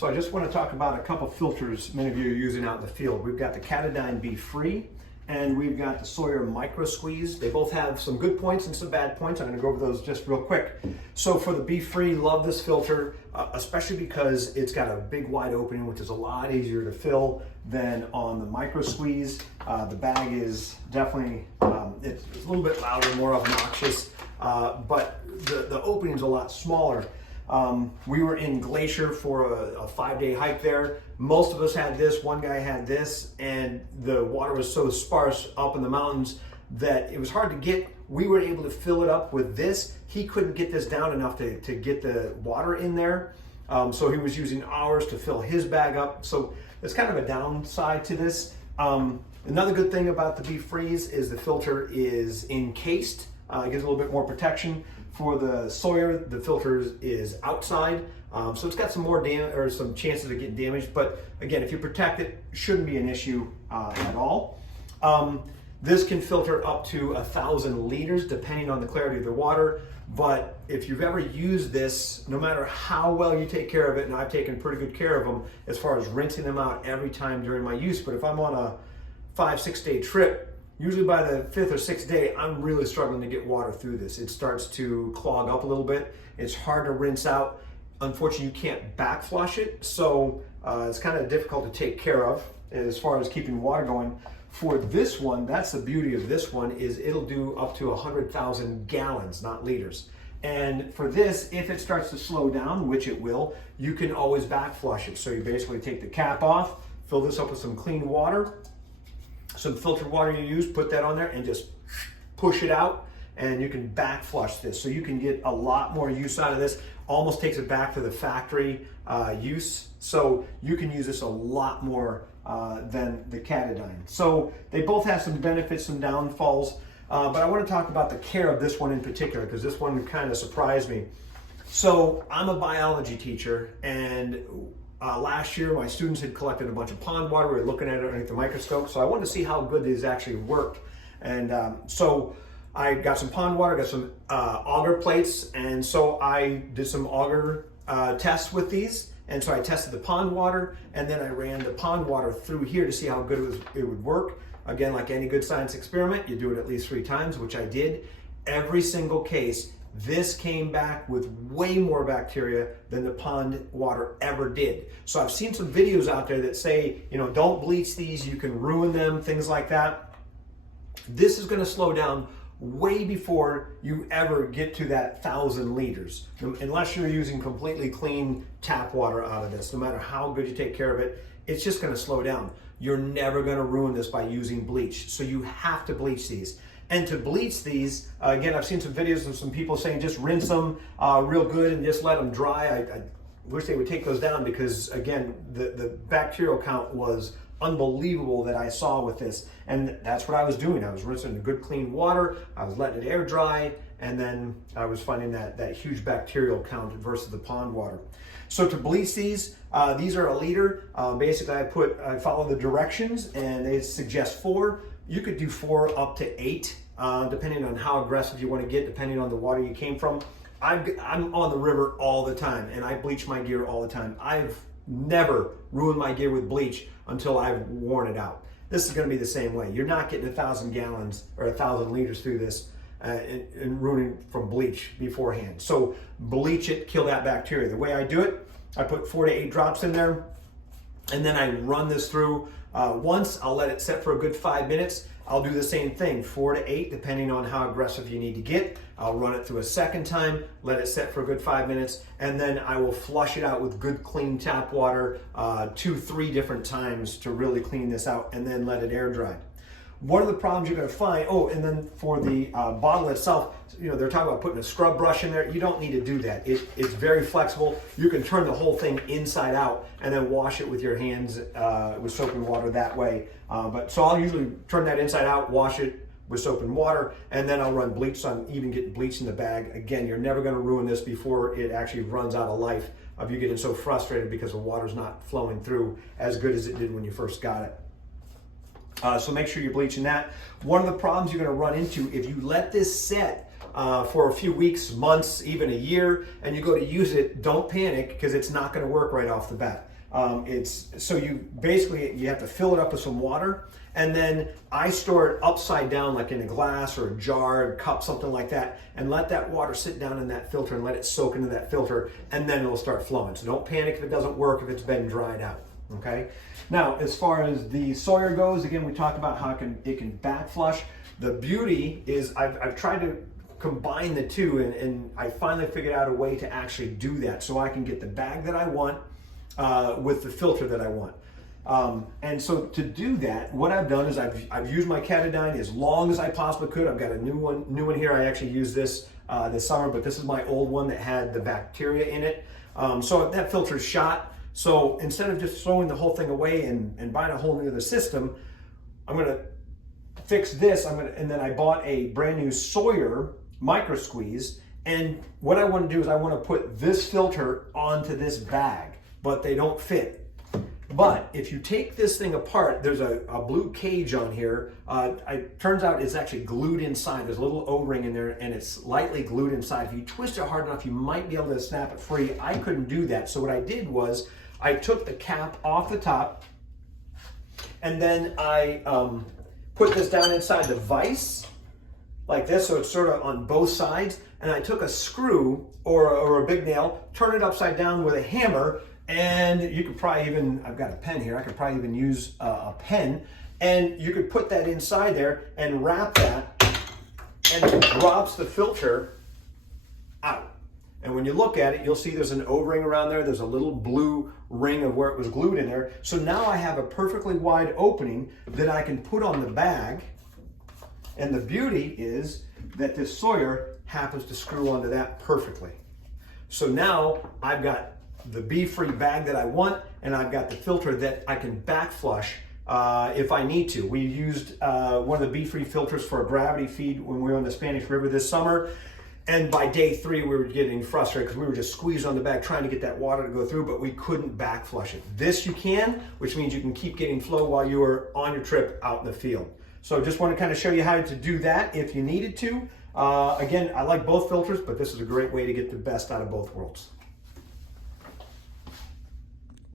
So I just want to talk about a couple filters many of you are using out in the field. We've got the Katadyn BeFree and we've got the Sawyer Micro Squeeze. They both have some good points and some bad points. I'm going to go over those just real quick. So for the BeFree, love this filter, especially because it's got a big wide opening, which is a lot easier to fill than on the Micro Squeeze. The bag is definitely, it's a little bit louder, more obnoxious, but the opening is a lot smaller. We were in Glacier for a 5-day hike there. Most of us had this, one guy had this, and the water was so sparse up in the mountains that it was hard to get. We were able to fill it up with this. He couldn't get this down enough to get the water in there. So he was using ours to fill his bag up. So it's kind of a downside to this. Another good thing about the BeFreeze is the filter is encased. It gives a little bit more protection. For the Sawyer, the filter is outside, so it's got some more some chances of getting damaged. But again, if you protect it, shouldn't be an issue at all. This can filter up to 1,000 liters, depending on the clarity of the water. But if you've ever used this, no matter how well you take care of it, and I've taken pretty good care of them as far as rinsing them out every time during my use. But if I'm on a 5-6 day trip, usually by the 5th or 6th day, I'm really struggling to get water through this. It starts to clog up a little bit. It's hard to rinse out. Unfortunately, you can't back flush it, so it's kind of difficult to take care of as far as keeping water going. For this one, that's the beauty of this one, is it'll do up to 100,000 gallons, not liters. And for this, if it starts to slow down, which it will, you can always back flush it. So you basically take the cap off, fill this up with some clean water, some filtered water you use, put that on there and just push it out, and you can back flush this. So you can get a lot more use out of this. Almost takes it back to the factory use. So you can use this a lot more than the Katadyn. So they both have some benefits, some downfalls, but I want to talk about the care of this one in particular, because this one kind of surprised me. So I'm a biology teacher, and last year, my students had collected a bunch of pond water. We were looking at it underneath the microscope. So I wanted to see how good these actually worked. And so I got some pond water, got some auger plates. And so I did some auger tests with these. And so I tested the pond water, and then I ran the pond water through here to see how good it would work. Again, like any good science experiment, you do it at least 3 times, which I did. Every single case, this came back with way more bacteria than the pond water ever did. So I've seen some videos out there that say, you know, don't bleach these, you can ruin them, things like that. This is going to slow down way before you ever get to that 1,000 liters, unless you're using completely clean tap water out of this. No matter how good you take care of it, it's just going to slow down. You're never going to ruin this by using bleach. So you have to bleach these. And to bleach these, again, I've seen some videos of some people saying just rinse them real good and just let them dry. I wish they would take those down, because, again, the bacterial count was unbelievable that I saw with this. And that's what I was doing. I was rinsing in good, clean water. I was letting it air dry. And then I was finding that huge bacterial count versus the pond water. So to bleach these are a liter. Basically, I follow the directions, and they suggest 4. You could do 4 up to 8, depending on how aggressive you want to get, depending on the water you came from. I'm on the river all the time, and I bleach my gear all the time. I've never ruined my gear with bleach until I've worn it out. This is going to be the same way. You're not getting 1,000 gallons or 1,000 liters through this and ruining from bleach beforehand. So bleach it, kill that bacteria. The way I do it, I put 4 to 8 drops in there, and then I run this through. Once, I'll let it set for a good 5 minutes. I'll do the same thing, 4 to 8, depending on how aggressive you need to get. I'll run it through a second time, let it set for a good 5 minutes, and then I will flush it out with good clean tap water 2-3 different times to really clean this out, and then let it air dry. One of the problems you're going to find, and then for the bottle itself, you know, they're talking about putting a scrub brush in there. You don't need to do that. It's very flexible. You can turn the whole thing inside out and then wash it with your hands with soap and water that way. So I'll usually turn that inside out, wash it with soap and water, and then I'll run bleach. So I'm even getting bleach in the bag. Again, you're never going to ruin this before it actually runs out of life of you getting so frustrated because the water's not flowing through as good as it did when you first got it. So make sure you're bleaching that. One of the problems you're going to run into if you let this set for a few weeks, months, even a year, and you go to use it, don't panic because it's not going to work right off the bat. You have to fill it up with some water, and then I store it upside down, like in a glass or a jar, a cup, something like that, and let that water sit down in that filter and let it soak into that filter, and then it'll start flowing. So don't panic if it doesn't work, if it's been dried out. Okay. Now, as far as the Sawyer goes, again, we talked about how it can back flush. The beauty is I've tried to combine the two, and I finally figured out a way to actually do that, so I can get the bag that I want with the filter that I want. And so to do that, what I've done is I've used my Katadyn as long as I possibly could. I've got a new one here. I actually used this this summer, but this is my old one that had the bacteria in it. So that filter's shot. So instead of just throwing the whole thing away and buying a whole new other system, I'm gonna fix this. And then I bought a brand new Sawyer micro squeeze. And what I want to do is I want to put this filter onto this bag, but they don't fit. But if you take this thing apart, there's a blue cage on here. It turns out it's actually glued inside. There's a little O-ring in there, and it's lightly glued inside. If you twist it hard enough, you might be able to snap it free. I couldn't do that. So what I did was I took the cap off the top, and then I put this down inside the vise like this, so it's sort of on both sides. And I took a screw or a big nail, turn it upside down with a hammer, and you could probably even, I've got a pen here, I could probably even use a pen, and you could put that inside there and wrap that, and it drops the filter out. And when you look at it, you'll see there's an O-ring around there. There's a little blue ring of where it was glued in there. So now I have a perfectly wide opening that I can put on the bag. And the beauty is that this Sawyer happens to screw onto that perfectly. So now I've got the BeFree bag that I want, and I've got the filter that I can back flush if I need to. We used one of the BeFree filters for a gravity feed when we were on the Spanish River this summer. And by day 3, we were getting frustrated because we were just squeezed on the bag trying to get that water to go through, but we couldn't back flush it. This you can, which means you can keep getting flow while you are on your trip out in the field. So just want to kind of show you how to do that if you needed to. Again, I like both filters, but this is a great way to get the best out of both worlds.